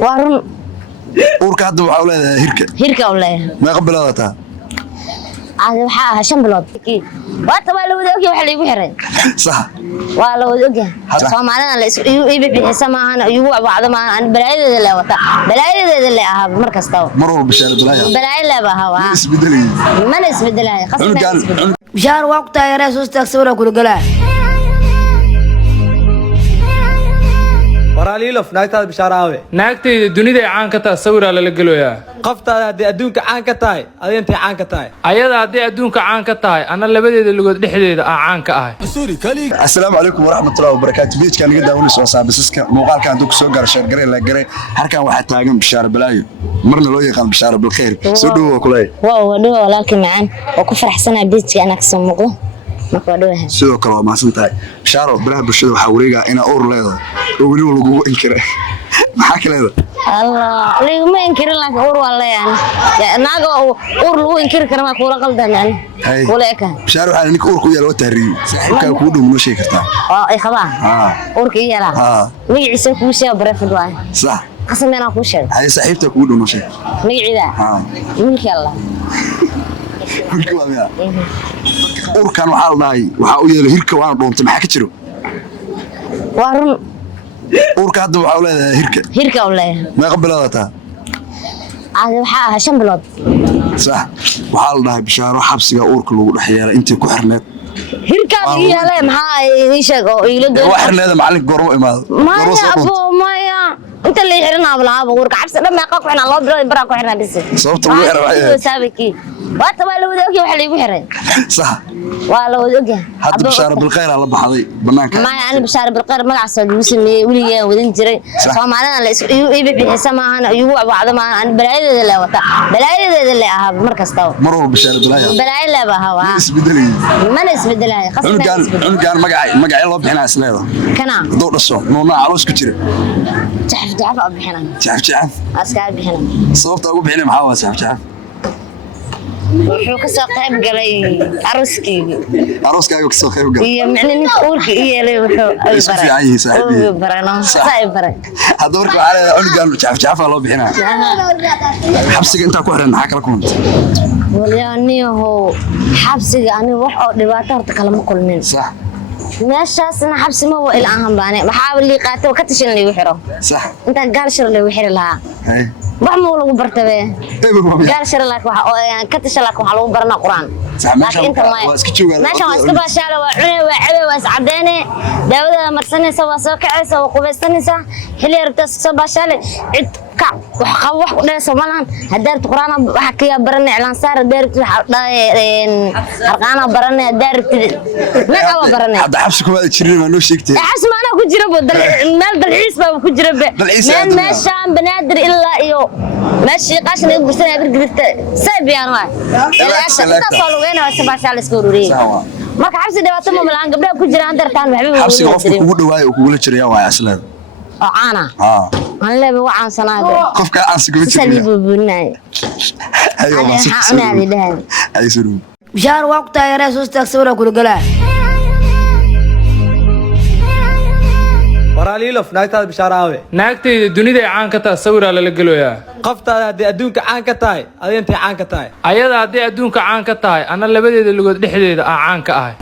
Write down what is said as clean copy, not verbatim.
وارن uurka hadda waxa uu leedahay هيركا ولا ma qabilaadataa هذا وحاها شن بلاد وقت ما لو ذوقي وحلي بحرين sax waa la wada ogyahay Soomaalida la iibin samahan iyagu wacdo ma aan balaayadeeda la wata balaayadeeda la aha mar kasta mar walba bishaar balaay la baha isbedelay mana isbedelay qasab bishaar waqti yara soo taagsaw kula galaa waraaliilof naagtaada bishaaraawe naagtayda dunida caan ka tahay sawir la galoyaa qaftaada hadii adduunka caan ka tahay adeentay caan ka tahay ayada hadii adduunka caan ka tahay ana labadeeda lugood dhexdeeda caan ka ahay assalaamu calaykum waraxmatullaahi wabarakaatuh beejka aniga daawanayso saabiska muuqaalkan dad ku soo gaar share garay la garay halkan waxa taagan bishaar balaayo marna loo yaqaan bishaar bil khair soo dhawo kulay waa dhawo walaalkii macaan oo ku faraxsanaa beejka anaga soo muuqdo sidoo kale waa maasan tahay bishaaro baraha bulshada waxa wareega ina uur leedahay oo wali lagu inkiray maxaa kale الله ليه ما ينكر لك أور والله يعني ناقة أور لو ينكر كرما كولا قلدان يعني ولا إكا شارو على نك أور كويا لو تهري كان كودو منو شيء كرتا إيه خبا أور كيا لا مي عيسى كوشة برفض واي صح قسم أنا كوشة هاي صاحبتك كودو منو شيء مي عيدا ملك الله ملك الله يا أور كان وحال ناي وحاول هيرك وأنا ضمت ما حكيت له وارن uurka hadda waxa uu leedahay هيركا ولا ma qabilaadataa هذا وحاها شن بلاد صح waxa la dhahay bishaaro xabsiga uurka lagu dhaxyeelay intii ku xirneed هيركا iyo le maxaa ii sheeg oo ila dad wax xirneed macallin goormo imaado maya inta la xirnaa balaaba uurka xabsi dhama qaq waxna loo biray bara ku xirnaa bis sababta lagu xiray saabiki waqti ma loo wadoogi waxa la igu xiray صح waa la wadoogi hadda bishaaro bil khair la baxday banaanka ma aan bishaaro bil khair magac soo lagu sameeyay wiliga wadin jiray Soomaalida la iibin samahan iyagu wacdo ma aan balaayadeeda la wata balaayadeeda la aha mar kasta mar walba bishaaro balaay la baha isbedelay mana isbedelay qasab magac loo bixinaa isleedo kana doo dhaso noona caloos ku jira جعف أبحنا جعف أسكار بحنا صوت أبو بحنا محاوى جعف وحو كسو قيب قلي عروسكي عروسكي كسو قيب قلي إيه معني نك أورك إيه لي وحو اسكو في عيني صاحبي برنا صاحب برا هذا ورك على عنق جعف الله بحنا حبسك أنت كوهرن حاك لكم ولياني هو حبسك أنا وحو دباتر تكلم كل من صح meeshaasna xabsi ma waa ilaahan baane waxa li qaato ka tashan li wixiro صح inta gaal shir li wixir laha wax ma lagu bartabe gaal shir la waxa ka tashan la waxa lagu barna quraan laakiin inta ma iska joogaan meesha waa iska baashaala waa cunay waa cabe waa iscadeene daawada marsanaysa waa soo kacaysa waa qubaysanaysa xilli yarta soo baashaale cid ka wax u dheer Soomaaliland hadaad quraan waxa ka baranay ilaan saar deerti waxa dhaayeen arqaana baranay deerti ma ka baranay حبسك ما تشرين ما نوشيكتي حبس ما أنا كجرا بدل مال بالعيس ما كجرا من ماشى بنادر إلا إيو ماشي قاشنا يقول سنة برجرت سايب يعني واحد لا تصلوا وين واسبع شال سكوروري ما كحبس ده واتم ملان قبل كجرا عند ركان محبي حبس قفك كقول واي وكقول تشريا واي أصلا أنا أنا لا بوعان سنادر قفك أنسك بتشريا سليب بناي أيوة ما سكسر أي سلوم بشار وقت يا رئيس تكسر كل جلاه waraaliilof naagtaada bishaaraawe naagtayda dunida caan ka tahay sawir la galoyaa qaftaada hadii adduunka caan ka tahay adeentay caan ka tahay ayada hadii adduunka caan ka tahay ana labadeeda lugood dhexdeeda caan ka ahay